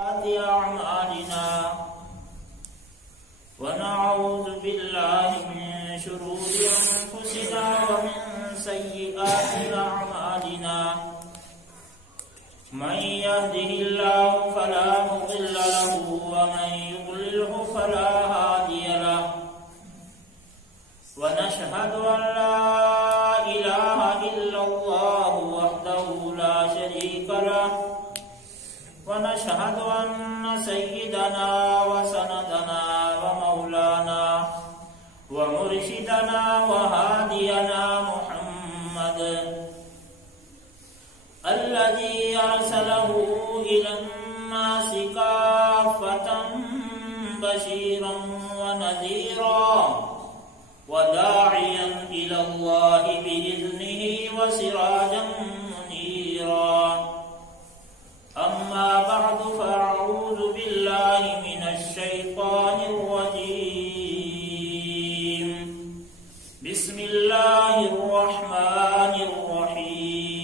أعمالنا ونعوذ بالله من شرور أنفسنا ومن سيئات أعمالنا من يهده الله فلا مضل له ومن يضلله فلا هادي له ونشهد أن لا إله إلا الله وحده لا شريك له ونشهد أن سيدنا وسندنا ومولانا ومرشدنا وهادينا محمد الذي أرسله إلى الناس كافة بشيرا ونذيرا وداعيا إلى الله بإذنه وسراجا منيرا أما بعد فأعوذ بالله من الشيطان الرجيم بسم الله الرحمن الرحيم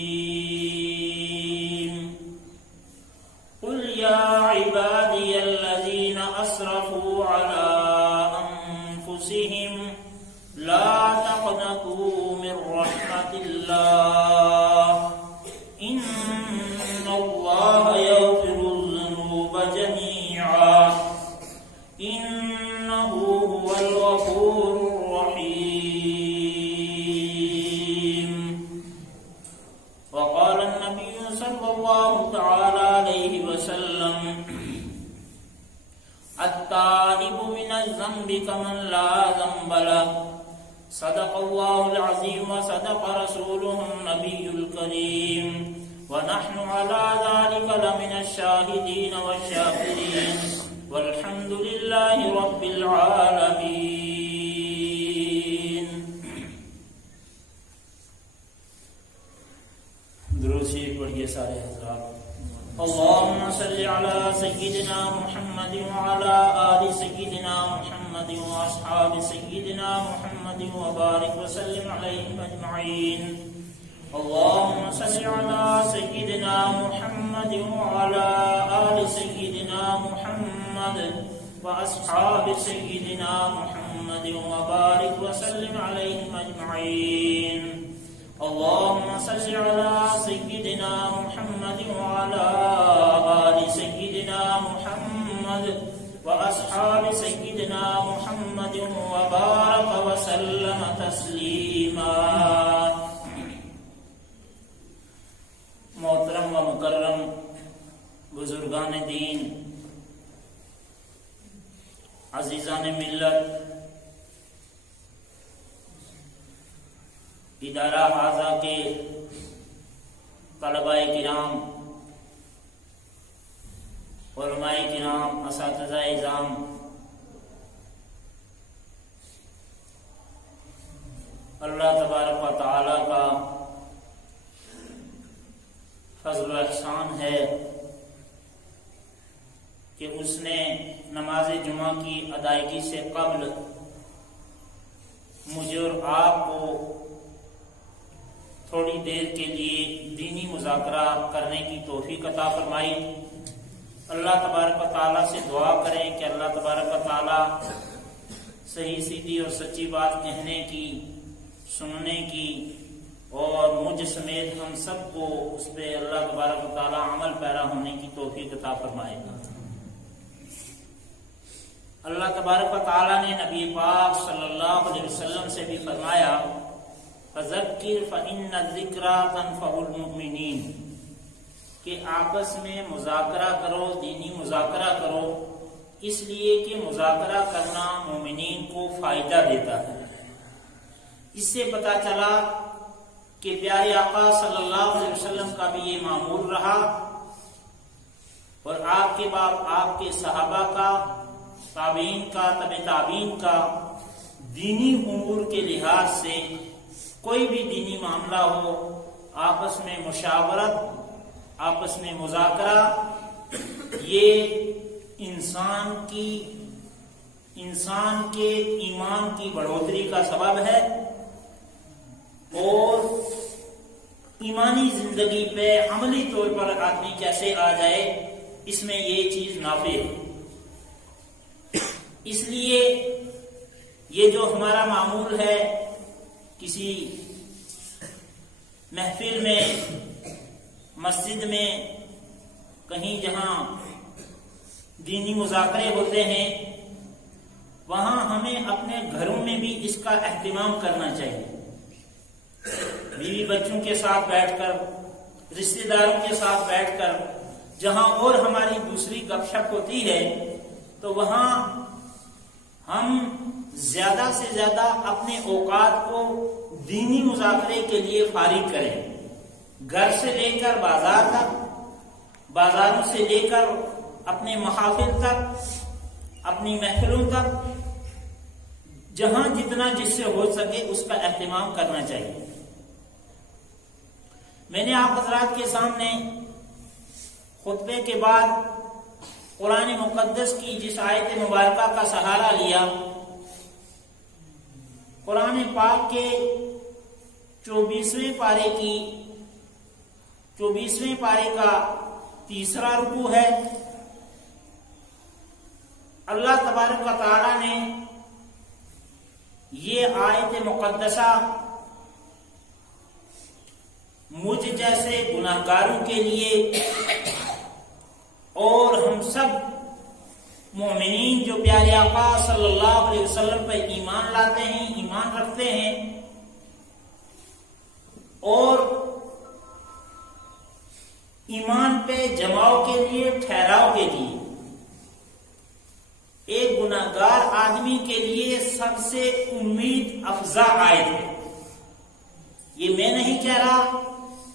قل يا عبادي الذين أسرفوا على أنفسهم لا تقنطوا من رحمة الله إن الله يغفر الذنوب جميعا إنه هو الغفور الرحيم وقال النبي صلى الله تعالى عليه وسلم التائب من الذنب كمن لا ذنب له صدق الله العظيم وصدق رسوله النبي الكريم ونحن على ذلك لمن الشاهدين والشاكرين والحمد لله رب العالمين. درود شریف پڑھیے سارے حضرات. اللهم صل على سيدنا محمد وعلى آل سيدنا محمد وأصحاب سيدنا محمد وبارك وسلم عليهم أجمعين. اللهم صل على سيدنا محمد وعلى آل سيدنا محمد وأصحاب سيدنا محمد وبارك وسلم عليهم أجمعين. اللهم صل على سيدنا محمد وعلى آل سيدنا محمد وأصحاب سيدنا محمد وبارك وسلم تسليما. محترم و مکرم بزرگان دین، عزیزان ملت، ادارہ حاضہ کے طلباء کرام، علماء کرام، اساتذہ اعظام، اللہ تبارک و تعالی کا فضل و احسان ہے کہ اس نے نماز جمعہ کی ادائیگی سے قبل مجھے اور آپ کو تھوڑی دیر کے لیے دینی مذاکرہ کرنے کی توفیق عطا فرمائی. اللہ تبارک و تعالیٰ سے دعا کریں کہ اللہ تبارک و تعالیٰ صحیح سیدھی اور سچی بات کہنے کی، سننے کی اور مجھ سمیت ہم سب کو اس پہ اللہ تبارک و تعالیٰ عمل پیرا ہونے کی توفیق عطا فرمائے. اللہ تبارک و تعالیٰ نے نبی پاک صلی اللہ علیہ وسلم سے بھی فرمایا فَذَكِّرْ فَإِنَّ الذِّكْرَى تَنفَعُ الْمُؤْمِنِينَ کہ آپس میں مذاکرہ کرو، دینی مذاکرہ کرو، اس لیے کہ مذاکرہ کرنا مومنین کو فائدہ دیتا ہے. اس سے پتہ چلا کہ پیارے آقا صلی اللہ علیہ وسلم کا بھی یہ معمول رہا اور آپ کے بعد آپ کے صحابہ کا، تابعین کا، تبع تابعین کا دینی امور کے لحاظ سے کوئی بھی دینی معاملہ ہو، آپس میں مشاورت، آپس میں مذاکرہ، یہ انسان کے ایمان کی بڑھوتری کا سبب ہے اور ایمانی زندگی پہ عملی طور پر آدمی کیسے آ جائے اس میں یہ چیز نافع ہے۔ اس لیے یہ جو ہمارا معمول ہے کسی محفل میں، مسجد میں، کہیں جہاں دینی مذاکرے ہوتے ہیں، وہاں ہمیں اپنے گھروں میں بھی اس کا اہتمام کرنا چاہیے۔ بیوی بچوں کے ساتھ بیٹھ کر، رشتہ داروں کے ساتھ بیٹھ کر جہاں اور ہماری دوسری گپ شپ ہوتی ہے، تو وہاں ہم زیادہ سے زیادہ اپنے اوقات کو دینی مذاکرے کے لیے فارغ کریں۔ گھر سے لے کر بازار تک، بازاروں سے لے کر اپنے محافل تک، اپنی محفلوں تک، جہاں جتنا جس سے ہو سکے اس کا اہتمام کرنا چاہیے۔ میں نے آپ حضرات کے سامنے خطبے کے بعد قرآن مقدس کی جس آیت مبارکہ کا سہارا لیا، قرآن پاک کے 24ویں پارے کا تیسرا رکوع ہے۔ اللہ تبارک و تعالی نے یہ آیت مقدسہ مجھ جیسے گناہگاروں کے لیے اور ہم سب مومنین جو پیارے آقا صلی اللہ علیہ وسلم پر ایمان لاتے ہیں، ایمان رکھتے ہیں، اور ایمان پہ جماؤ کے لیے، ٹھہراؤ کے لیے، ایک گناہگار آدمی کے لیے سب سے امید افزا آیت ہے۔ یہ میں نہیں کہہ رہا،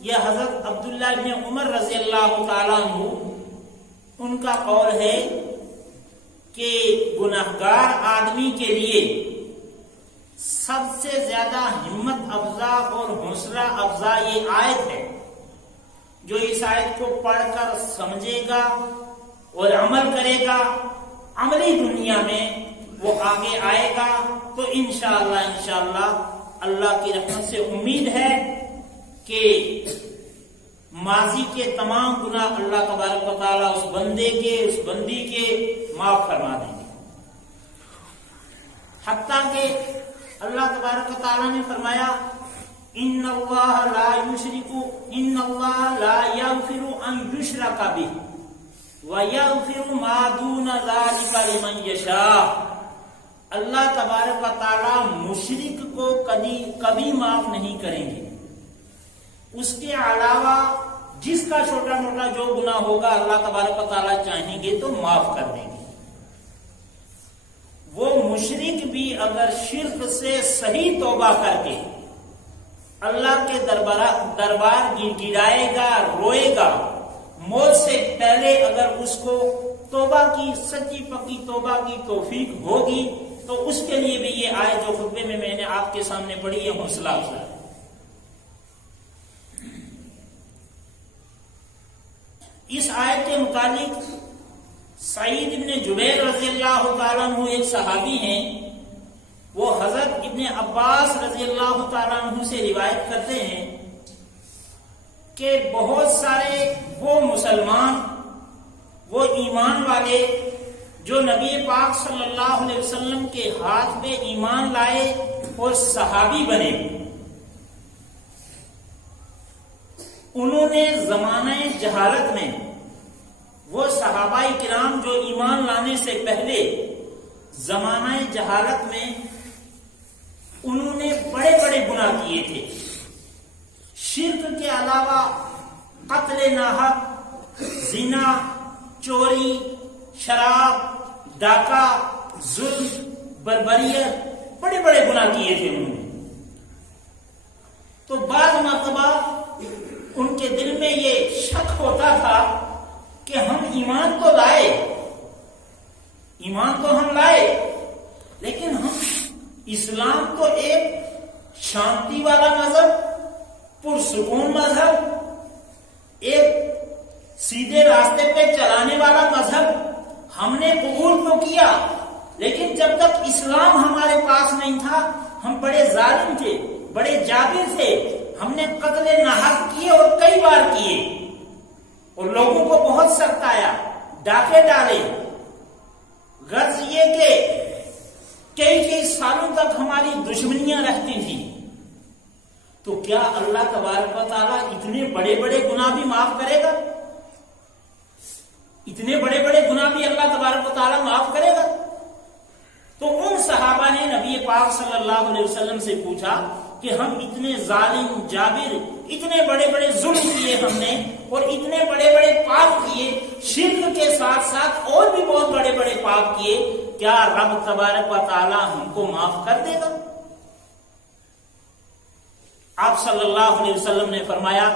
یہ حضرت عبداللہ بن عمر رضی اللہ تعالیٰ عنہ ان کا قول ہے کہ گناہگار آدمی کے لیے سب سے زیادہ ہمت افزا اور حوصلہ افزا یہ آیت ہے۔ جو اس آیت کو پڑھ کر سمجھے گا اور عمل کرے گا، عملی دنیا میں وہ آگے آئے گا، تو انشاءاللہ اللہ کی رحمت سے امید ہے کہ ماضی کے تمام گناہ اللہ تبارک و تعالیٰ اس بندے کے، اس بندی کے معاف فرما دیں گے۔ حتیٰ کہ اللہ تبارک و تعالیٰ نے فرمایا ان اللہ لا یغفر ان یشرک بہ ویغفر ما دون ذلک لمن یشاء۔ اللہ تبارک و تعالیٰ مشرک کو کبھی معاف نہیں کریں گے، اس کے علاوہ جس کا چھوٹا موٹا جو گناہ ہوگا اللہ تبارک و تعالیٰ چاہیں گے تو معاف کر دیں گے۔ وہ مشرک بھی اگر شرک سے صحیح توبہ کر کے اللہ کے دربار گڑگڑائے گا، روئے گا، موت سے پہلے اگر اس کو توبہ کی، سچی پکی توبہ کی توفیق ہوگی، تو اس کے لیے بھی یہ آیت جو خطبے میں نے آپ کے سامنے پڑھی، یہ حوصلہ افزا ہے۔ اس آیت کے متعلق سعید ابن جبیر رضی اللہ تعالیٰ عنہ ایک صحابی ہیں، وہ حضرت ابن عباس رضی اللہ تعالیٰ عنہ سے روایت کرتے ہیں کہ بہت سارے وہ مسلمان، وہ ایمان والے جو نبی پاک صلی اللہ علیہ وسلم کے ہاتھ پہ ایمان لائے اور صحابی بنے، انہوں نے زمانہ جہالت میں، وہ صحابہ کرام جو ایمان لانے سے پہلے زمانہ جہالت میں انہوں نے بڑے بڑے گناہ کیے تھے۔ شرک کے علاوہ قتل ناحق، زنا، چوری، شراب، ڈاکہ، ظلم، بربریت، بڑے بڑے گناہ کیے تھے انہوں نے۔ تو بعض مرتبہ ان کے دل میں یہ شک ہوتا تھا کہ ہم ایمان تو لائے، ایمان تو ہم لائے، لیکن ہم اسلام تو ایک شانتی والا مذہب، پرسکون مذہب، ایک سیدھے راستے پہ چلانے والا مذہب ہم نے قبول تو کیا، لیکن جب تک اسلام ہمارے پاس نہیں تھا ہم بڑے ظالم تھے، بڑے جابر تھے، ہم نے قتل ناحق کیے اور کئی بار کیے، اور لوگوں کو بہت سخت آیا، ڈاکے ڈالے، غرض یہ کہ کئی سالوں تک ہماری دشمنیاں رہتی تھیں، تو کیا اللہ تبارک و تعالیٰ اتنے بڑے بڑے گناہ بھی معاف کرے گا؟ اتنے بڑے بڑے گناہ بھی اللہ تبارک و تعالیٰ معاف کرے گا؟ تو ان صحابہ نے نبی پاک صلی اللہ علیہ وسلم سے پوچھا کہ ہم اتنے ظالم جابر، اتنے بڑے بڑے ظلم کیے ہم نے، اور اتنے بڑے بڑے پاپ کیے، شرک کے ساتھ ساتھ اور بھی بہت بڑے بڑے پاپ کیے، کیا رب تبارک و تعالیٰ ہم کو معاف کر دے گا؟ آپ صلی اللہ علیہ وسلم نے فرمایا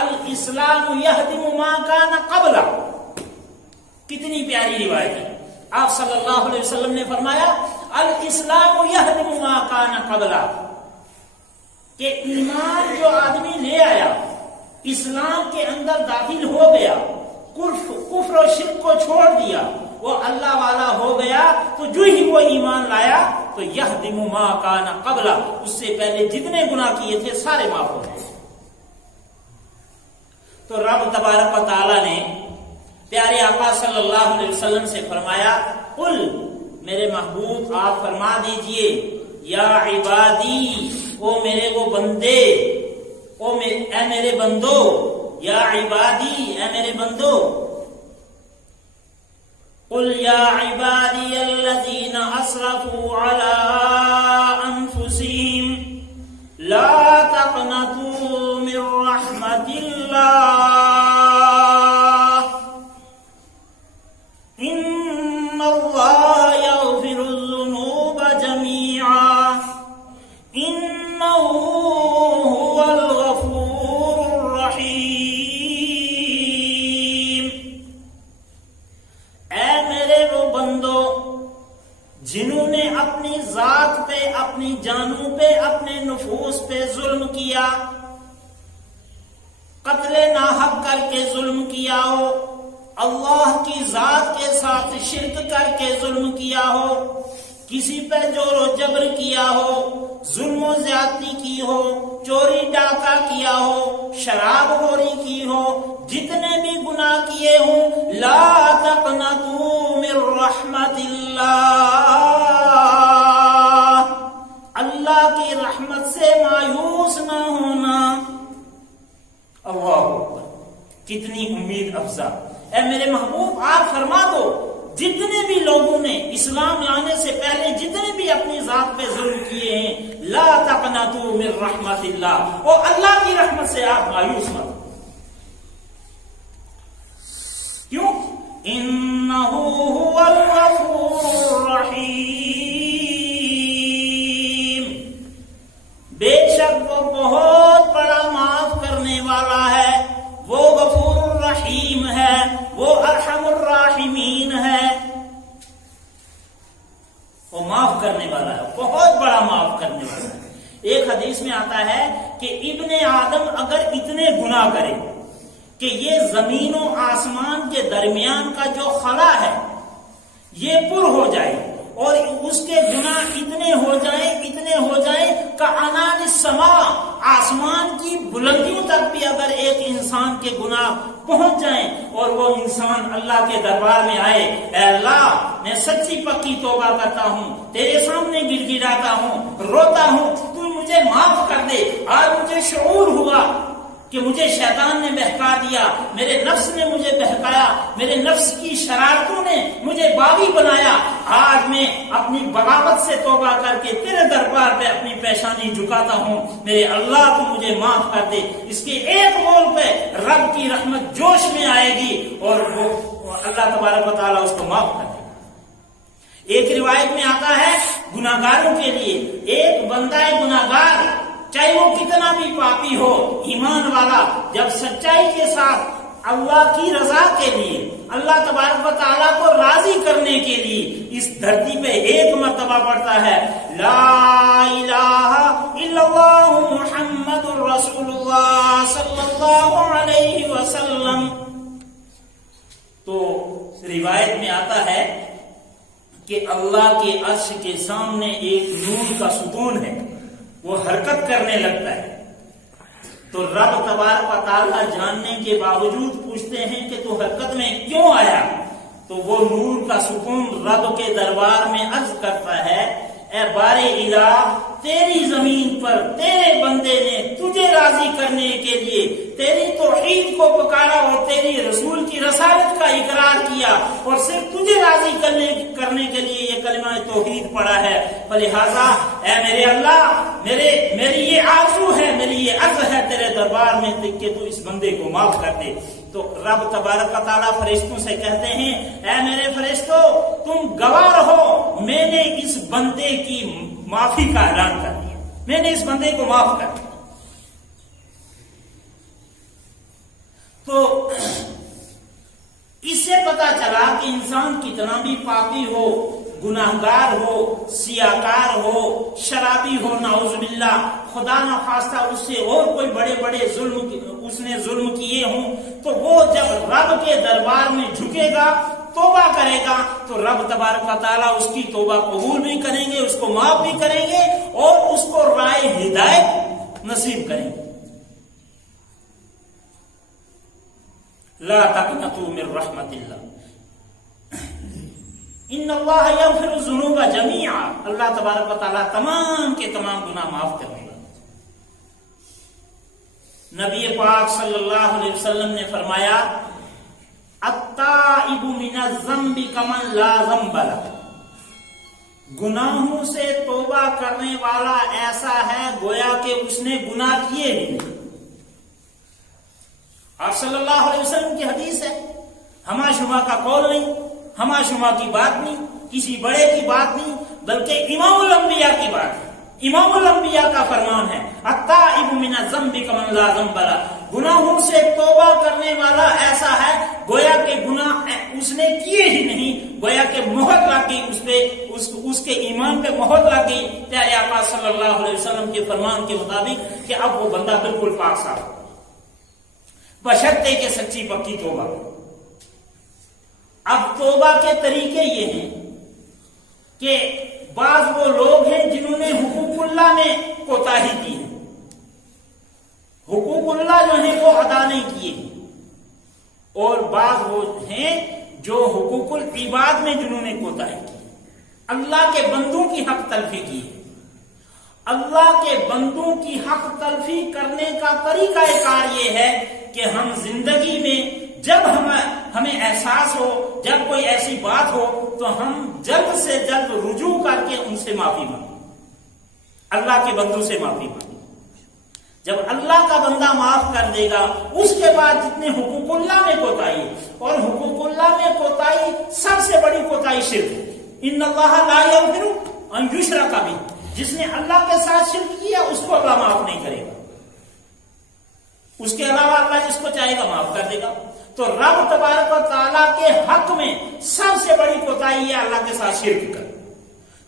الاسلام یہدم ما کان قبلہ۔ کتنی پیاری روایت ہے۔ آپ صلی اللہ علیہ وسلم نے فرمایا الاسلام یہدم ما کان قبلہ، کہ ایمان جو آدمی لے آیا، اسلام کے اندر داخل ہو گیا، کفر و شرک کو چھوڑ دیا، وہ اللہ والا ہو گیا، تو جو ہی وہ ایمان لایا تو یہدم ما کان قبلہ، اس سے پہلے جتنے گناہ کیے تھے سارے معاف ہو گئے۔ تو رب تبارک و تعالی نے پیارے آقا صلی اللہ علیہ وسلم سے فرمایا قل، میرے محبوب آپ فرما دیجئے، یا عبادی، او میرے وہ بندے، اے میرے بندو، یا عبادی، اے میرے بندو، قل یا عبادی الذین اسرفوا علی انفسہم لا تقنطوا من رحمت اللہ ان اللہ یغفر الذنوب جميعا انہ هو الغفور الرحیم۔ اے میرے وہ بندو جنہوں نے اپنی ذات پہ، اپنی جانوں پہ، اپنے نفوس پہ ظلم کیا، قتل ناحق کر کے ظلم کیا ہو، اللہ کی ذات کے ساتھ شرک کر کے ظلم کیا ہو، کسی پہ جور و جبر کیا ہو، ظلم و زیادتی کی ہو، چوری ڈاکہ کیا ہو، شراب خوری کی ہو، جتنے بھی گناہ کیے ہوں، لا تقنطوا من رحمت اللہ، اللہ کی رحمت سے مایوس نہ ہونا۔ اللہ اکبر، کتنی امید افزا۔ اے میرے محبوب آپ فرما دو، جتنے بھی لوگوں نے اسلام لانے سے پہلے جتنے بھی اپنی ذات پہ ظلم کیے ہیں، لا تقنطوا من رحمت اللہ، اور اللہ کی رحمت سے آپ مایوس مت۔ کیوں؟ انہ هو الغفور الرحیم، بے شک وہ بہت بڑا معاف کرنے والا ہے، وہ غفور الرحیم ہے، وہ ارحم الراحمین ہے، وہ معاف کرنے والا ہے، بہت بڑا معاف کرنے والا ہے۔ ایک حدیث میں آتا ہے کہ ابن آدم اگر اتنے گناہ کرے کہ یہ زمین و آسمان کے درمیان کا جو خلا ہے یہ پر ہو جائے، اور اس کے گناہ اتنے ہو جائیں کہ عنان السماء، آسمان کی بلندیوں تک بھی اگر ایک انسان کے گناہ پہنچ جائیں، اور وہ انسان اللہ کے دربار میں آئے، اے اللہ میں سچی پکی توبہ کرتا ہوں، تیرے سامنے گڑ گڑاتا ہوں، روتا ہوں، تو مجھے معاف کر دے۔ آج مجھے شعور ہوا کہ مجھے شیطان نے بہکا دیا، میرے نفس نے مجھے بہکایا، میرے نفس کی شرارتوں نے مجھے باغی بنایا، آج میں اپنی بغاوت سے توبہ کر کے تیرے دربار پہ اپنی پیشانی جھکاتا ہوں، میرے اللہ تو مجھے معاف کر دے۔ اس کے ایک بول پہ رب کی رحمت جوش میں آئے گی، اور وہ اللہ تبارک و تعالیٰ اس کو معاف کر دے۔ ایک روایت میں آتا ہے گناہگاروں کے لیے، ایک بندہ گناہگار چاہے وہ کتنا بھی پاپی ہو، ایمان والا جب سچائی کے ساتھ اللہ کی رضا کے لیے، اللہ تبارک و تعالیٰ کو راضی کرنے کے لیے اس دھرتی پہ ایک مرتبہ پڑھتا ہے لا الہ الا اللہ محمد رسول اللہ صلی اللہ علیہ وسلم، تو روایت میں آتا ہے کہ اللہ کے عرش کے سامنے ایک نور کا ستون ہے، وہ حرکت کرنے لگتا ہے، تو رب تبارک و تعالیٰ جاننے کے باوجود پوچھتے ہیں کہ تو حرکت میں کیوں آیا؟ تو وہ نور کا سکون رب کے دربار میں عرض کرتا ہے، اے بار الہ، تیری زمین پر تیرے بندے نے تجھے راضی کرنے کے لیے تیری توحید کو پکارا اور تیری رسول کی رسالت کا اقرار کیا اور صرف تجھے راضی کرنے کے لیے یہ کلمہ توحید پڑھا ہے، فلہذا اے میرے اللہ، میری یہ آرزو ہے، میری یہ عرض ہے تیرے دربار میں کہ تو اس بندے کو معاف کر دے۔ تو رب تبارک و تعالیٰ فرشتوں سے کہتے ہیں، اے میرے فرشتوں، تم گواہ رہو، میں نے اس بندے کی معافی کا اعلان کر دیا، میں نے اس بندے کو معاف کر دیا۔ تو اس سے پتا چلا کہ انسان کتنا بھی پاپی ہو، گناہگار ہو، سیاکار ہو، شرابی ہو، نعوذ باللہ، خدا نہ خواستہ اس سے اور کوئی بڑے بڑے اس نے ظلم کیے ہوں، تو وہ جب رب کے دربار میں جھکے گا، توبہ کرے گا، تو رب تبارک و تعالیٰ اس کی توبہ قبول بھی کریں گے، اس کو معاف بھی کریں گے اور اس کو راہ ہدایت نصیب کریں گے۔ لا تقنطوا من رحمت اللہ، ان اللہ یغفر الذنوب جميعا، اللہ تبارک و تعالیٰ تمام کے تمام گناہ معاف کرے گا۔ نبی پاک صلی اللہ علیہ وسلم نے فرمایا، التائب من الذنب کمن لا ذنب لہ، گناہوں سے توبہ کرنے والا ایسا ہے گویا کہ اس نے گناہ کیے ہی نہیں۔ آپ صلی اللہ علیہ وسلم کی حدیث ہے، ہما شما کا قول نہیں، ہما شما کی بات نہیں، کسی بڑے کی بات نہیں، بلکہ امام الانبیاء کی بات ہے، امام الانبیاء کا فرمان ہے، التائب من الذنب کمن لا ذنب لہ، گناہوں سے توبہ کرنے والا ایسا ہے گویا کہ گناہ اس نے کیے ہی نہیں، گویا کہ مہر لگ گئی اس پہ، اس کے ایمان پہ مہر لگ گئی پیارے آقا صلی اللہ علیہ وسلم کے فرمان کے مطابق کہ اب وہ بندہ بالکل پاک صاف، بشرطے کہ سچی پکی توبہ۔ اب توبہ کے طریقے یہ ہیں کہ بعض وہ لوگ ہیں جنہوں نے حقوق اللہ میں کوتاہی کی ہے، حقوق اللہ جو ہیں وہ ادا نہیں کیے ہیں، اور بعض وہ ہیں جو حقوق العباد میں جنہوں نے کوتاہی کی، اللہ کے بندوں کی حق تلفی کی ہے۔ اللہ کے بندوں کی حق تلفی کرنے کا طریقہ کار یہ ہے کہ ہم زندگی میں جب ہمیں احساس ہو، جب کوئی ایسی بات ہو تو ہم جلد سے جلد رجوع کر کے ان سے معافی مانگیں، اللہ کے بندوں سے معافی مانگیں۔ جب اللہ کا بندہ معاف کر دے گا، اس کے بعد جتنے حقوق اللہ میں کوتاہی، اور حقوق اللہ میں کوتاہی سب سے بڑی کوتاہی شرک ہے، ان اللہ لا یغفر ان یشرک بہ، جس نے اللہ کے ساتھ شرک کیا اس کو اللہ معاف نہیں کرے گا، اس کے علاوہ اللہ جس کو چاہے گا معاف کر دے گا۔ تو رب تبارک و تعالیٰ کے حق میں سب سے بڑی کوتاہی ہے اللہ کے ساتھ شرک کر۔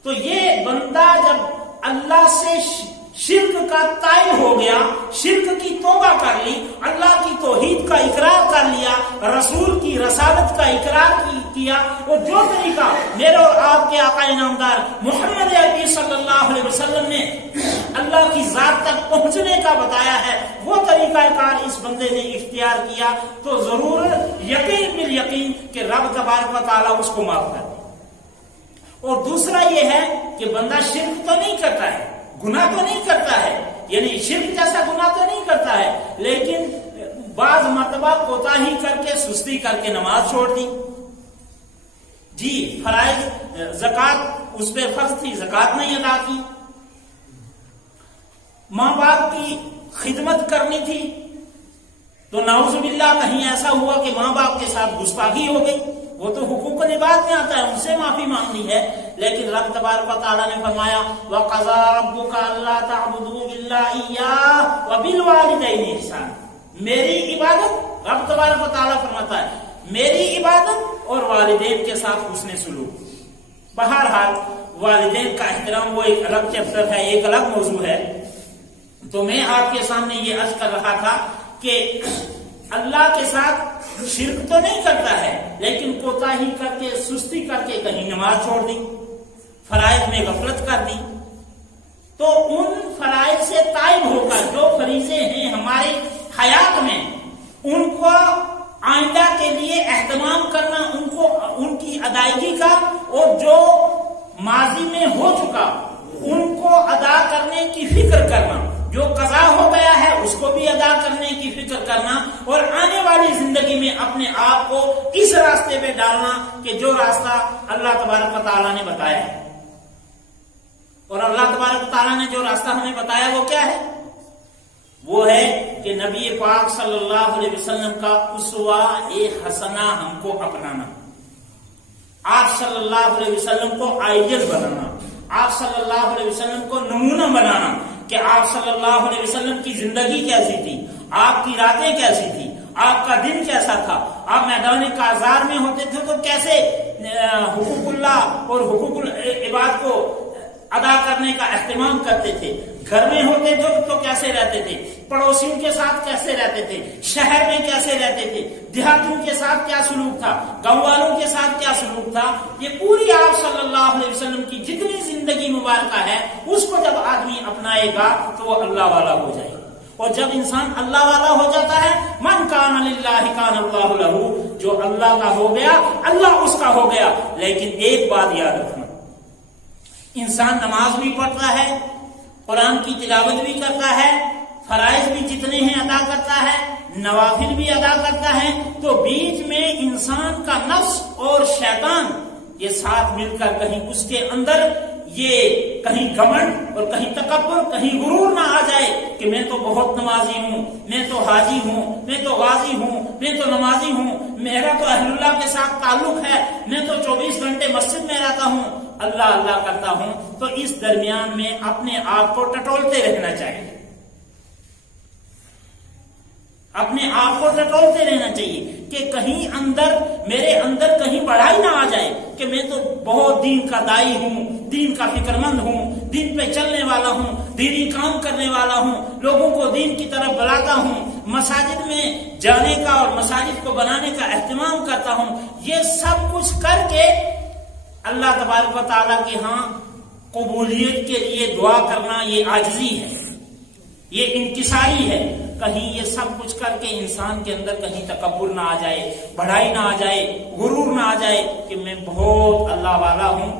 تو یہ بندہ جب اللہ سے شرک کا تائب ہو گیا، شرک کی توبہ کر لی، اللہ کی توحید کا اقرار کر لیا، رسول کی رسالت کا اقرار کیا، اور جو طریقہ میرے اور آپ کے آقا انعامدار محمد عربی صلی اللہ علیہ وسلم نے اللہ کی ذات تک پہنچنے کا بتایا ہے، وہ طریقہ کار اس بندے نے اختیار کیا، تو ضرور یقین بالیقین کہ رب تبارک و تعالیٰ اس کو معاف کر دے۔ اور دوسرا یہ ہے کہ بندہ شرک تو نہیں کرتا ہے، گناہ تو نہیں کرتا ہے، یعنی شرک جیسا گناہ تو نہیں کرتا ہے، لیکن بعض مرتبہ کوتاہی کر کے، سستی کر کے نماز چھوڑ دی، جی فرائض زکوٰۃ اس پہ فرض تھی، زکوٰۃ نہیں ادا کی، ماں باپ کی خدمت کرنی تھی تو نعوذ باللہ کہیں ایسا ہوا کہ ماں باپ کے ساتھ گستاخی ہو گئی، وہ تو حقوق العباد میں آتا ہے، ان سے معافی مانگنی ہے، لیکن رب تبارک و تعالیٰ نے فرمایا وَقَضَىٰ رَبُّكَ أَلَّا تَعْبُدُوا إِلَّا إِيَّاهُ وَبِالْوَالِدَيْنِ إِحْسَانًا، میری عبادت، رب تبارک و تعالیٰ فرماتا ہے میری عبادت اور والدین کے ساتھ حسن سلوک۔ بہرحال والدین کا احترام وہ ایک الگ چیپٹر ہے، ایک الگ موضوع ہے، تو میں آپ کے سامنے یہ عرض کر رہا تھا کہ اللہ کے ساتھ شرک تو نہیں کرتا ہے، لیکن کوتاہی کر کے، سستی کر کے کہیں نماز چھوڑ دی، فرائض میں غفلت کر دی، تو ان فرائض سے تائب ہو کر جو فریضے ہیں ہماری حیات میں، ان کو آئندہ کے لیے اہتمام کرنا، ان کی ادائیگی کا، اور جو ماضی میں ہو چکا ان کو ادا کرنے کی فکر کرنا، جو قضا ہو گیا ہے اس کو بھی ادا کرنے کی فکر کرنا، اور آنے والی زندگی میں اپنے آپ کو اس راستے پہ ڈالنا کہ جو راستہ اللہ تبارک و تعالیٰ نے بتایا ہے۔ اور اللہ تبارک و تعالیٰ نے جو راستہ ہمیں بتایا وہ کیا ہے؟ وہ ہے کہ نبی پاک صلی اللہ علیہ وسلم کا اسوہ حسنہ ہم کو اپنانا، آپ صلی اللہ علیہ وسلم کو آئیڈیل بنانا، آپ صلی اللہ علیہ وسلم کو نمونہ بنانا کہ آپ صلی اللہ علیہ وسلم کی زندگی کیسی تھی، آپ کی راتیں کیسی تھی، آپ کا دن کیسا تھا، آپ میدان کازار میں ہوتے تھے تو کیسے حقوق اللہ اور حقوق العباد کو ادا کرنے کا اہتمام کرتے تھے، گھر میں ہوتے تھے تو کیسے رہتے تھے، پڑوسیوں کے ساتھ کیسے رہتے تھے، شہر میں کیسے رہتے تھے، دیہاتیوں کے ساتھ کیا سلوک تھا، گاؤں والوں کے ساتھ کیا سلوک تھا، یہ پوری آپ صلی اللہ علیہ وسلم کی جتنی زندگی مبارکہ ہے اس کو جب آدمی اپنائے گا تو وہ اللہ والا ہو جائے گا۔ اور جب انسان اللہ والا ہو جاتا ہے، من کان للہ کان اللہ لہ، جو اللہ کا ہو گیا اللہ اس کا ہو گیا۔ لیکن ایک بات یاد رکھنا، انسان نماز بھی پڑھتا ہے، قرآن کی تلاوت بھی کرتا ہے، فرائض بھی جتنے ہیں ادا کرتا ہے، نوافل بھی ادا کرتا ہے، تو بیچ میں انسان کا نفس اور شیطان یہ ساتھ مل کر کہیں اس کے اندر یہ کہیں گھمنڈ اور کہیں تکبر، کہیں غرور نہ آ جائے کہ میں تو بہت نمازی ہوں، میں تو حاجی ہوں، میں تو غازی ہوں، میں تو نمازی ہوں، میرا تو اہل اللہ کے ساتھ تعلق ہے، میں تو 24 گھنٹے مسجد میں رہتا ہوں، اللہ اللہ کرتا ہوں۔ تو اس درمیان میں اپنے آپ کو ٹٹولتے رہنا چاہیے، اپنے آپ کو ٹٹولتے رہنا چاہیے کہ کہیں میرے اندر کہیں بڑائی نہ آ جائے کہ میں تو بہت دین کا دائی ہوں، دین کا فکر مند ہوں، دین پہ چلنے والا ہوں، دینی کام کرنے والا ہوں، لوگوں کو دین کی طرف بلاتا ہوں، مساجد میں جانے کا اور مساجد کو بنانے کا اہتمام کرتا ہوں۔ یہ سب کچھ کر کے اللہ تبارک و تعالیٰ کے ہاں قبولیت کے لیے دعا کرنا یہ عاجزی ہے، یہ انکساری ہے۔ کہیں یہ سب کچھ کر کے انسان کے اندر کہیں تکبر نہ آ جائے، بڑائی نہ آ جائے، غرور نہ آ جائے کہ میں بہت اللہ والا ہوں۔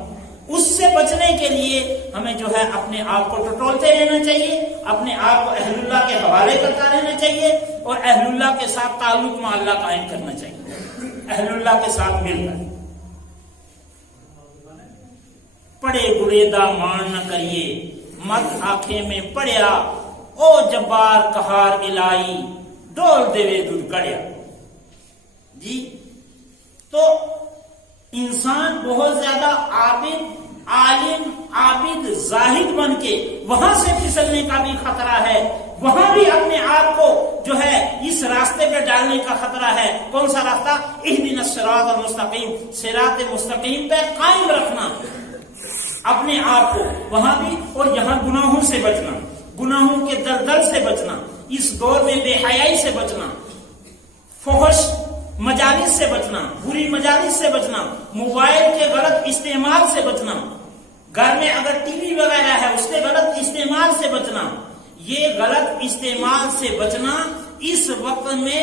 اس سے بچنے کے لیے ہمیں جو ہے اپنے آپ کو ٹٹولتے رہنا چاہیے، اپنے آپ کو اہل اللہ کے حوالے کرتا رہنا چاہیے، اور اہل اللہ کے ساتھ تعلق مع اللہ قائم کرنا چاہیے، اہل اللہ کے ساتھ مل کر۔ پڑے گڑے دا مان نہ کریے، مت آنکھیں میں پڑیا، او جبار کہار الہی، ڈول دیوے دودھ کڑیا۔ جی تو انسان بہت زیادہ عالم عابد زاہد بن کے وہاں سے پھسلنے کا بھی خطرہ ہے، وہاں بھی اپنے آپ کو جو ہے اس راستے پہ ڈالنے کا خطرہ ہے۔ کون سا راستہ؟ اہدنا الصراط المستقیم، صراط مستقیم پہ قائم رکھنا اپنے آپ کو وہاں بھی، اور یہاں گناہوں سے بچنا، گناہوں کے دلدل سے بچنا، اس دور میں بے حیائی سے بچنا، فحش مجالس سے بچنا، بری مجالس سے بچنا، موبائل کے غلط استعمال سے بچنا، گھر میں اگر ٹی وی وغیرہ ہے اس کے غلط استعمال سے بچنا۔ یہ غلط استعمال سے بچنا اس وقت میں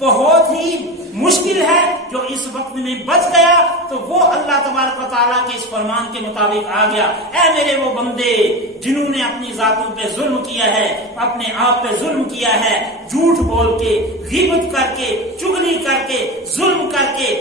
بہت ہی مشکل ہے۔ جو اس وقت میں بچ گیا تو وہ اللہ تبارک و تعالیٰ کے اس فرمان کے مطابق آ گیا، اے میرے وہ بندے جنہوں نے اپنی ذاتوں پہ ظلم کیا ہے، اپنے آپ پہ ظلم کیا ہے، جھوٹ بول کے، غیبت کر کے، چغلی کر کے، ظلم کر کے،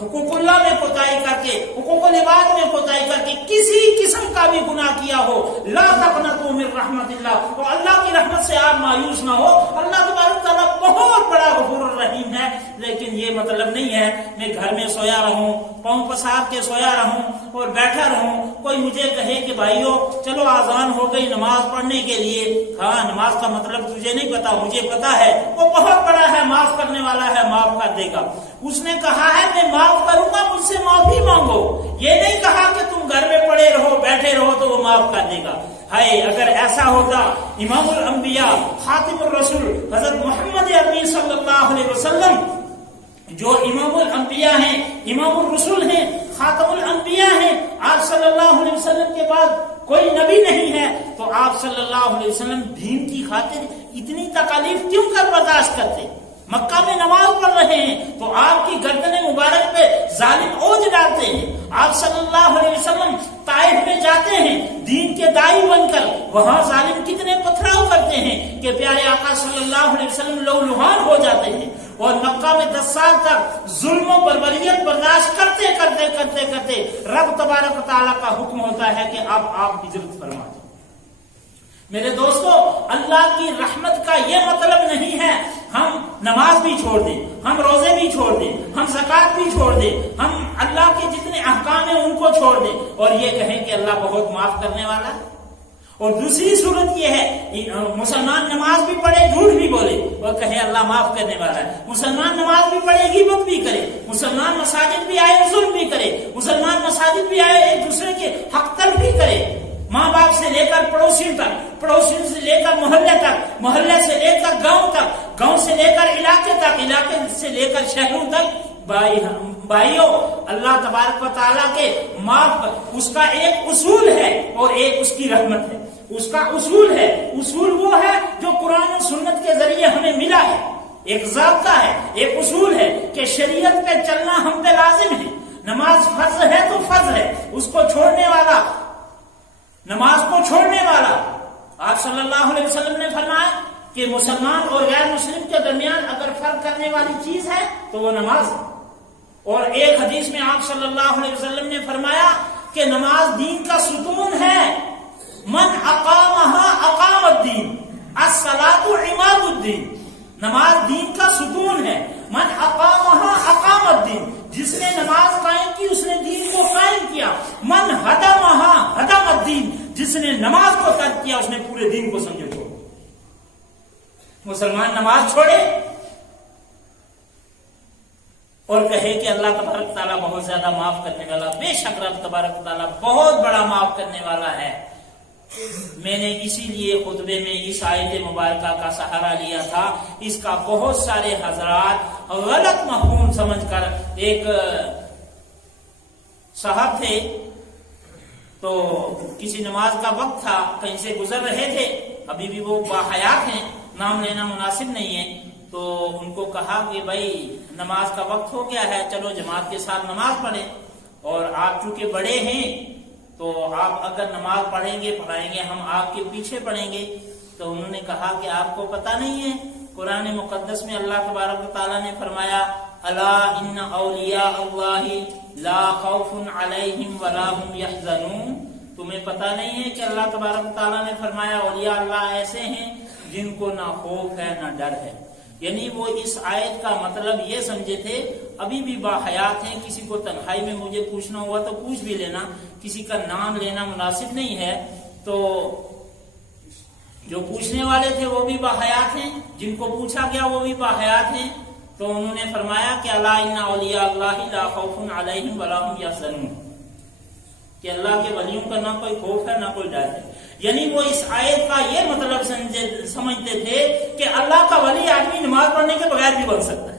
حقوق اللہ میں کوتاہی کر کے، حقوق العباد میں کوتاہی کر کے کسی قسم کا بھی گناہ کیا ہو، لا تقنطوا من رحمت اللہ، تو اللہ کی رحمت سے آپ مایوس نہ ہو۔ اللہ تبارک تعالیٰ بہت بڑا غفور الرحیم ہے، لیکن یہ مطلب نہیں ہے میں گھر میں سویا رہوں، پاؤں پسار کے سویا رہوں اور بیٹھا رہوں، کوئی مجھے کہے کہ بھائیو چلو آذان ہو گئی نماز پڑھنے کے لیے۔ ہاں، نماز کا مطلب تجھے نہیں پتا، مجھے پتا ہے، وہ بہت بڑا ہے، معاف کرنے والا ہے، معاف کر دے گا۔ اس نے کہا ہے میں معاف کروں گا، مجھ سے معافی مانگو، یہ نہیں کہا کہ تم گھر میں پڑے رہو بیٹھے رہو تو وہ معاف کر دے گا۔ ہے اگر ایسا ہوتا، امام الانبیاء خاتم الرسول حضرت محمد عربی صلی اللہ علیہ وسلم جو امام الانبیاء ہیں، امام الرسول ہیں، خاتم الانبیاء ہیں، آپ صلی اللہ علیہ وسلم کے بعد کوئی نبی نہیں ہے، تو آپ صلی اللہ علیہ وسلم دین کی خاطر اتنی تکالیف کیوں کر برداشت کرتے؟ مکہ میں نماز پڑھ رہے ہیں تو آپ کی گردن مبارک پہ ظالم اوجھ ڈالتے ہیں. آپ صلی اللہ علیہ وسلم طائف میں جاتے ہیں دین کے دائی بن کر, وہاں ظالم کتنے پتھراؤ کرتے ہیں کہ پیارے آقا صلی اللہ علیہ وسلم لو لہان ہو جاتے ہیں. اور مکہ میں 10 سال تک ظلم و بربریت برداشت کرتے کرتے کرتے کرتے رب تبارک و تعالیٰ کا حکم ہوتا ہے کہ اب آپ ہجرت فرما دیں. میرے دوستو, اللہ کی رحمت کا یہ مطلب نہیں ہے ہم نماز بھی چھوڑ دیں, ہم روزے بھی چھوڑ دیں, ہم زکات بھی چھوڑ دیں, ہم اللہ کے جتنے احکام ہیں ان کو چھوڑ دیں اور یہ کہیں کہ اللہ بہت معاف کرنے والا ہے. اور دوسری صورت یہ ہے مسلمان نماز بھی پڑھے جھوٹ بھی بولے اور کہے اللہ معاف کرنے والا ہے. مسلمان نماز بھی پڑھے غیبت بھی کرے, مسلمان مساجد بھی آئے ظلم بھی کرے, مسلمان مساجد بھی آئے ایک دوسرے کے حق تلف بھی کرے, ماں باپ سے لے کر پڑوسیوں تک, پڑوسیوں سے لے کر محلے تک, محلے سے لے کر گاؤں تک, گاؤں سے لے کر علاقے تک, علاقے سے لے کر شہروں تک. بھائیو, اللہ تبارک و تعالیٰ کے معاف اس کا ایک اصول ہے اور ایک اس کی رحمت ہے. اس کا اصول ہے, اصول وہ ہے جو قرآن و سنت کے ذریعے ہمیں ملا ہے, ایک ضابطہ ہے, ایک اصول ہے کہ شریعت پہ چلنا ہم پہ لازم ہے. نماز فرض ہے تو فرض ہے, اس کو چھوڑنے والا, نماز کو چھوڑنے والا, آپ صلی اللہ علیہ وسلم نے فرمایا کہ مسلمان اور غیر مسلم کے درمیان اگر فرق کرنے والی چیز ہے تو وہ نماز ہے. اور ایک حدیث میں آپ صلی اللہ علیہ وسلم نے فرمایا کہ نماز دین کا ستون ہے. من اقامہا اقام الدین, الصلاۃ عماد الدین. نماز دین کا ستون ہے. من اقامہا اقام الدین, جس نے نماز قائم کی اس نے دین کو قائم کیا. من ہدمہا ہدم الدین, جس نے نماز کو ترک کیا اس نے پورے دین کو سمجھے چھوڑ. مسلمان نماز چھوڑے اور کہے کہ اللہ تبارک تعالیٰ بہت زیادہ معاف کرنے والا. بے شک رب تبارک تعالیٰ بہت بڑا معاف کرنے والا ہے. میں نے اسی لیے خطبے میں اس آیت مبارکہ کا سہارا لیا تھا. اس کا بہت سارے حضرات غلط مفہوم سمجھ کر, ایک صاحب تھے تو کسی نماز کا وقت تھا, کہیں سے گزر رہے تھے, ابھی بھی وہ باحیات ہیں, نام لینا مناسب نہیں ہے, تو ان کو کہا کہ بھائی نماز کا وقت ہو گیا ہے, چلو جماعت کے ساتھ نماز پڑھیں, اور آپ چونکہ بڑے ہیں تو آپ اگر نماز پڑھیں گے پڑھائیں گے, ہم آپ کے پیچھے پڑھیں گے. تو انہوں نے کہا کہ آپ کو پتہ نہیں ہے قرآن مقدس میں اللہ تبارک و تعالیٰ نے فرمایا الا ان اولیاء اللہ لا خوف علیہم ولا هم يحزنون. تمہیں پتہ نہیں ہے کہ اللہ تبارک و تعالیٰ نے فرمایا اولیاء اللہ ایسے ہیں جن کو نہ خوف ہے نہ ڈر ہے. یعنی وہ اس آیت کا مطلب یہ سمجھے تھے ابھی بھی باحیات ہیں, کسی کو تنہائی میں مجھے پوچھنا ہوا تو پوچھ بھی لینا, کسی کا نام لینا مناسب نہیں ہے. تو جو پوچھنے والے تھے وہ بھی باحیات ہیں, جن کو پوچھا گیا وہ بھی باحیات ہیں. تو انہوں نے فرمایا کہ الا ان اولیاء اللہ لا خوف علیہم ولا هم يحزنون, کہ اللہ کے ولیوں کا نہ کوئی خوف ہے نہ کوئی ڈر ہے. یعنی وہ اس آیت کا یہ مطلب سمجھتے تھے کہ اللہ کا ولی آدمی نماز پڑھنے کے بغیر بھی بن سکتا ہے,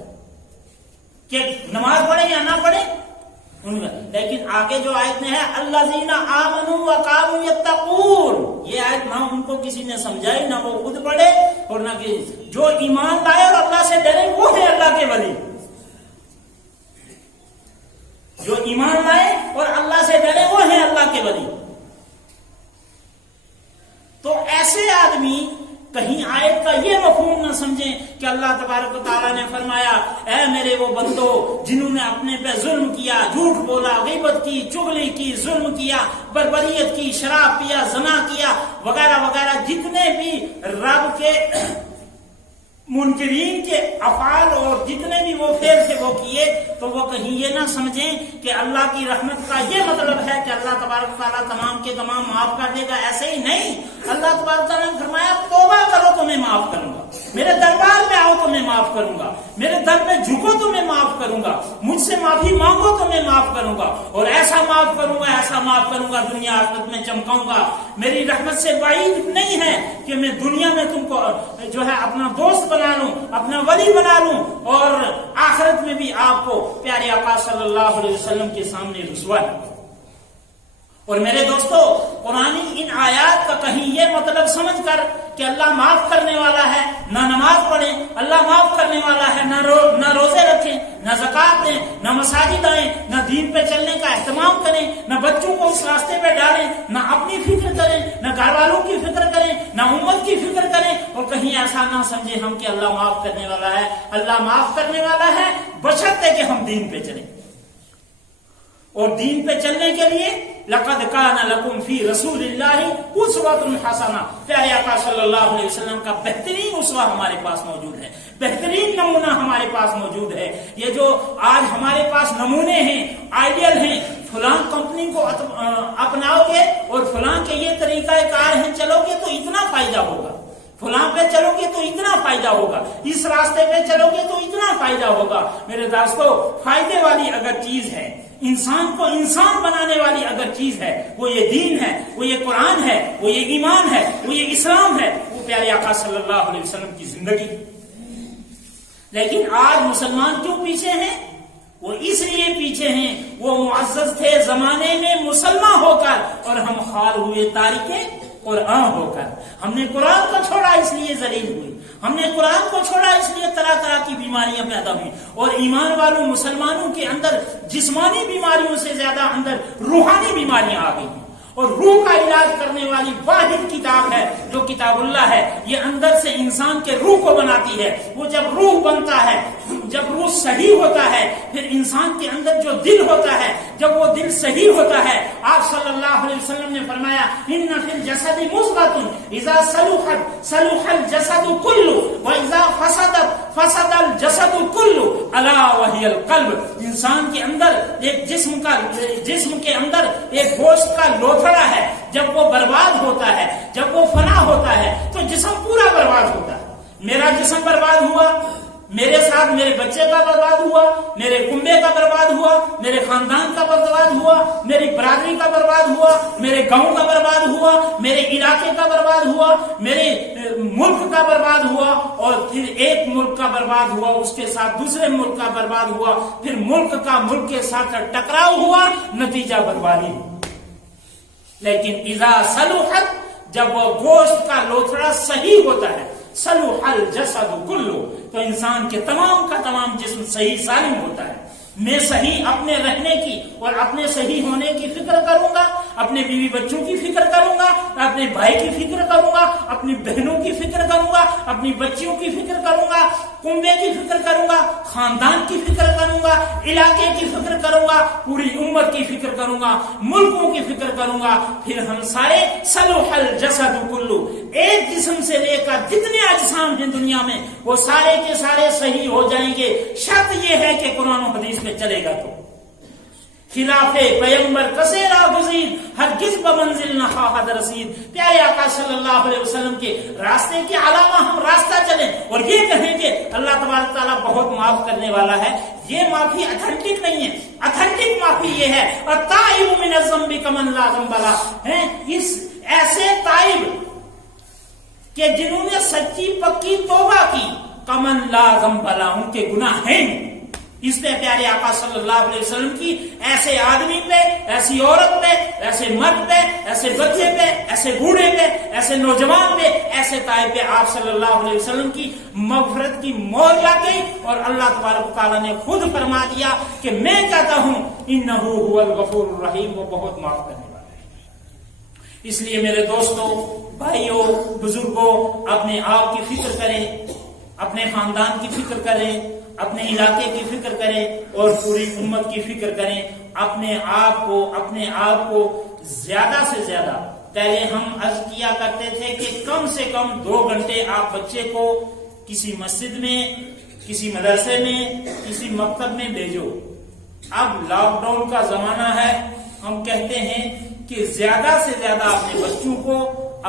کہ نماز پڑھے یا نہ پڑھے. لیکن آگے جو آیت میں ہے الذین آمنوا وکانوا یتقون, یہ آیت نہ ان کو کسی نے سمجھائی, نہ وہ خود پڑھے اور نہ کہ جو ایمان لائے اور اللہ سے ڈرے وہ ہے اللہ کے ولی. جو ایمان لائے اور اللہ سے ڈرے وہ ہے اللہ کے ولی. تو ایسے آدمی کہیں آیت کا یہ مفہوم نہ سمجھیں کہ اللہ تبارک و تعالیٰ نے فرمایا اے میرے وہ بندو جنہوں نے اپنے پہ ظلم کیا, جھوٹ بولا, غیبت کی, چغلی کی, ظلم کیا, بربریت کی, شراب پیا, زنا کیا وغیرہ وغیرہ, جتنے بھی رب کے منکرین کے افعال اور جتنے بھی وہ فعل تھے وہ کیے, تو وہ کہیں یہ نہ سمجھیں کہ اللہ کی رحمت کا یہ مطلب ہے کہ اللہ تبارک تعالیٰ تمام کے تمام معاف کر دے گا. ایسے ہی نہیں. اللہ تبارک تعالیٰ نے فرمایا توبہ کرو تو میں معاف کروں گا, میرے دربار میں آؤ تو میں معاف کروں گا, میرے در پہ جھکو تو میں معاف کروں گا, مجھ سے معافی مانگو تو میں معاف کروں گا, اور ایسا معاف کروں گا ایسا معاف کروں گا دنیا آخرت میں چمکاؤں گا. میری رحمت سے بعید نہیں ہے کہ میں دنیا میں تم کو جو ہے اپنا دوست بنا لوں, اپنا ولی بنا لوں, اور آخرت میں بھی آپ کو پیارے آقا صلی اللہ علیہ وسلم کے سامنے رسوا ہے. اور میرے دوستو، قرآن ان آیات کا کہیں یہ مطلب سمجھ کر کہ اللہ معاف کرنے والا ہے نہ نماز پڑھیں، اللہ معاف کرنے والا ہے نہ روزے رکھیں، نہ زکوٰۃ دیں، نہ مساجد آئیں، نہ دین پہ چلنے کا اہتمام کریں، نہ بچوں کو اس راستے پہ ڈالیں، نہ اپنی فکر کریں، نہ گھر والوں کی فکر کریں، نہ امت کی فکر کریں، اور کہیں ایسا نہ سمجھیں ہم کہ اللہ معاف کرنے والا ہے۔ اللہ معاف کرنے والا ہے بشرطے کہ ہم دین پہ چلیں، اور دین پہ چلنے کے لیے لقد کان لکم فی رسول اللہ اسوۃ حسنہ، پیارے آقا صلی اللہ علیہ وسلم کا بہترین اسوہ ہمارے پاس موجود ہے، بہترین نمونہ ہمارے پاس موجود ہے۔ یہ جو آج ہمارے پاس نمونے ہیں، آئیڈیل ہیں، فلاں کمپنی کو اپناؤ گے اور فلاں کے یہ طریقہ کار ہیں، چلو گے تو اتنا فائدہ ہوگا، فلاں پہ چلو گے تو اتنا فائدہ ہوگا، اس راستے پہ چلو گے تو اتنا فائدہ ہوگا۔ میرے دوستو، فائدے والی اگر چیز ہے، انسان کو انسان بنانے والی اگر چیز ہے، وہ یہ دین ہے، وہ یہ قرآن ہے، وہ یہ ایمان ہے، وہ یہ اسلام ہے، وہ پیارے آقا صلی اللہ علیہ وسلم کی زندگی۔ لیکن آج مسلمان کیوں پیچھے ہیں؟ وہ اس لیے پیچھے ہیں، وہ معزز تھے زمانے میں مسلمان ہو کر، اور ہم خار ہوئے تارکے قرآن ہو کر۔ ہم نے قرآن کو چھوڑا اس لیے ذلیل ہوئے، ہم نے قرآن کو چھوڑا اس لیے طرح طرح کی بیماریاں پیدا ہوئی، اور ایمان والوں مسلمانوں کے اندر جسمانی بیماریوں سے زیادہ اندر روحانی بیماریاں آ گئی ہیں، اور روح کا علاج کرنے والی واحد کتاب ہے جو کتاب اللہ ہے۔ یہ اندر سے انسان کے روح کو بناتی ہے۔ وہ جب روح بنتا ہے، جب روح صحیح ہوتا ہے، پھر انسان کے اندر جو دل ہوتا ہے، جب وہ دل صحیح ہوتا ہے، آپ صلی اللہ علیہ وسلم نے فرمایا ان فی الجسد مضغۃ اذا صلحت صلح الجسد کلہ واذا فسدت فسد الجسد کلہ الا وہی القلب۔ انسان کے اندر ایک جسم کے اندر ایک گوشت کا لوتھڑا ہے، جب وہ برباد ہوتا ہے، جب وہ فنا ہوتا ہے تو جسم پورا برباد ہوتا ہے۔ میرا جسم برباد ہوا، میرے ساتھ میرے بچے کا برباد ہوا، میرے کنبے کا برباد ہوا، میرے خاندان کا برباد ہوا، میری برادری کا برباد ہوا، میرے گاؤں کا برباد ہوا، میرے علاقے کا برباد ہوا، میرے ملک کا برباد ہوا، اور پھر ایک ملک کا برباد ہوا، اس کے ساتھ دوسرے ملک کا برباد ہوا، پھر ملک کا ملک کے ساتھ ٹکراؤ ہوا، نتیجہ بربادی۔ لیکن اذا صلحت، جب وہ گوشت کا لوتھڑا صحیح ہوتا ہے، صلح الجسد کلہ، تو انسان کے تمام کا تمام جسم صحیح سالم ہوتا ہے۔ میں صحیح اپنے رہنے کی اور اپنے صحیح ہونے کی فکر کروں گا، اپنے بیوی بچوں کی فکر کروں گا، اپنے بھائی کی فکر کروں گا، اپنی بہنوں کی فکر کروں گا، اپنی بچیوں کی فکر کروں گا، کنبے کی فکر کروں گا، خاندان کی فکر کروں گا، علاقے کی فکر کروں گا، پوری امت کی فکر کروں گا، ملکوں کی فکر کروں گا، پھر ہم سارے صلح الجسد کلہ، ایک جسم سے لے کر جتنے اجسام ہیں دنیا میں، وہ سارے کے سارے صحیح ہو جائیں گے۔ شرط یہ ہے کہ قرآن و حدیث میں چلے گا تو۔ خلاف پیغمبر کسیرا گزید ہرگز بمنزل نہ خواہد رسید۔ پیارے آقا صلی اللہ علیہ وسلم کے راستے کے علاوہ ہم راستہ چلیں اور یہ کہیں کہ اللہ تبارک تعالیٰ بہت معاف کرنے والا ہے، یہ معافی اتھینٹک نہیں ہے۔ اتھینٹک معافی یہ ہے التائب من الذنب کمن لا ذنب لہ، اس ایسے تائب کہ جنہوں نے سچی پکی توبہ کی، کمن لا ذنب لہ، ان کے گناہ ہیں۔ اس پہ پیارے آقا صلی اللہ علیہ وسلم کی ایسے آدمی پہ، ایسی عورت پہ، ایسے مرد پہ، ایسے بچے پہ، ایسے بوڑھے پہ، ایسے نوجوان پہ، ایسے طائب پہ آپ صلی اللہ علیہ وسلم کی مغفرت کی مہر لگ گئی، اور اللہ تبارک تعالیٰ نے خود فرما دیا کہ میں کہتا ہوں انہ هو الغفور الرحیم، وہ بہت معاف کرنے والا ہے۔ اس لیے میرے دوستوں، بھائیوں، بزرگوں، اپنے آپ کی فکر کریں، اپنے خاندان کی فکر کریں، اپنے علاقے کی فکر کریں، اور پوری امت کی فکر کریں۔ اپنے آپ کو زیادہ سے زیادہ، پہلے ہم عرض کیا کرتے تھے کہ کم سے کم 2 گھنٹے آپ بچے کو کسی مسجد میں، کسی مدرسے میں، کسی مکتب میں بھیجو۔ اب لاک ڈاؤن کا زمانہ ہے، ہم کہتے ہیں کہ زیادہ سے زیادہ اپنے بچوں کو،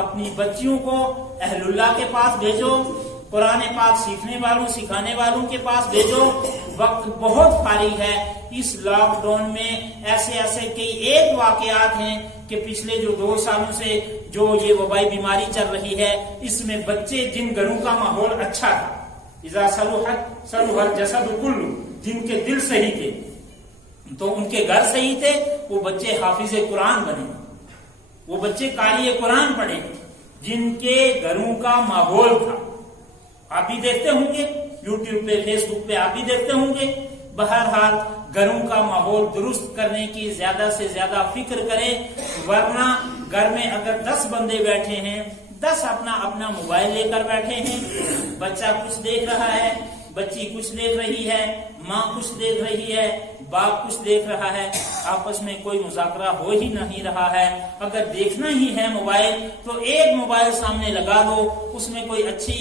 اپنی بچیوں کو اہل اللہ کے پاس بھیجو، قرآن پاک سیکھنے والوں، سکھانے والوں کے پاس بھیجو۔ وقت بہت فارغ ہے۔ اس لاک ڈاؤن میں ایسے کئی ایک واقعات ہیں کہ پچھلے جو 2 سالوں سے جو یہ وبائی بیماری چل رہی ہے، اس میں بچے جن گھروں کا ماحول اچھا تھا، اذا صلحت صلح الجسد کلہ، جن کے دل صحیح تھے تو ان کے گھر صحیح تھے، وہ بچے حافظ قرآن بنے، وہ بچے قاری قرآن پڑھے جن کے گھروں کا ماحول تھا۔ آپ بھی دیکھتے ہوں گے یوٹیوب پہ، فیس بک پہ آپ بھی دیکھتے ہوں گے۔ بہرحال گھروں کا ماحول درست کرنے کی زیادہ سے زیادہ فکر کریں، ورنہ گھر میں اگر 10 بندے بیٹھے ہیں، 10 اپنا اپنا موبائل لے کر بیٹھے ہیں، بچہ کچھ دیکھ رہا ہے، بچی کچھ دیکھ رہی ہے، ماں کچھ دیکھ رہی ہے، باپ کچھ دیکھ رہا ہے، آپس میں کوئی مذاکرہ ہو ہی نہیں رہا ہے۔ اگر دیکھنا ہی ہے موبائل تو ایک موبائل سامنے لگا دو، اس میں کوئی اچھی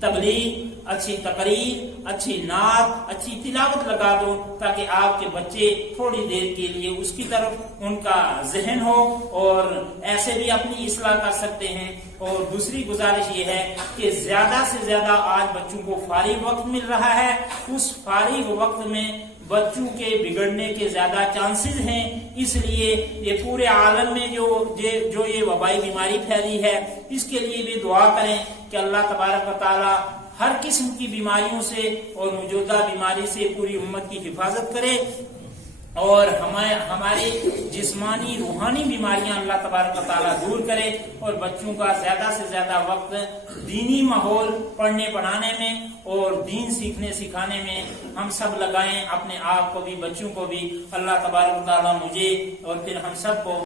تبلیغ، اچھی تقریر، اچھی نعت، اچھی تلاوت لگا دو تاکہ آپ کے بچے تھوڑی دیر کے لیے اس کی طرف ان کا ذہن ہو، اور ایسے بھی اپنی اصلاح کر سکتے ہیں۔ اور دوسری گزارش یہ ہے کہ زیادہ سے زیادہ آج بچوں کو فارغ وقت مل رہا ہے، اس فارغ وقت میں بچوں کے بگڑنے کے زیادہ چانسز ہیں، اس لیے یہ پورے عالم میں جو یہ وبائی بیماری پھیلی ہے اس کے لیے بھی دعا کریں کہ اللہ تبارک و تعالی ہر قسم کی بیماریوں سے اور موجودہ بیماری سے پوری امت کی حفاظت کرے، اور ہماری جسمانی روحانی بیماریاں اللہ تبارک و تعالیٰ دور کرے، اور بچوں کا زیادہ سے زیادہ وقت دینی ماحول پڑھنے پڑھانے میں اور دین سیکھنے سکھانے میں ہم سب لگائیں، اپنے آپ کو بھی بچوں کو بھی۔ اللہ تبارک و تعالیٰ مجھے اور پھر ہم سب کو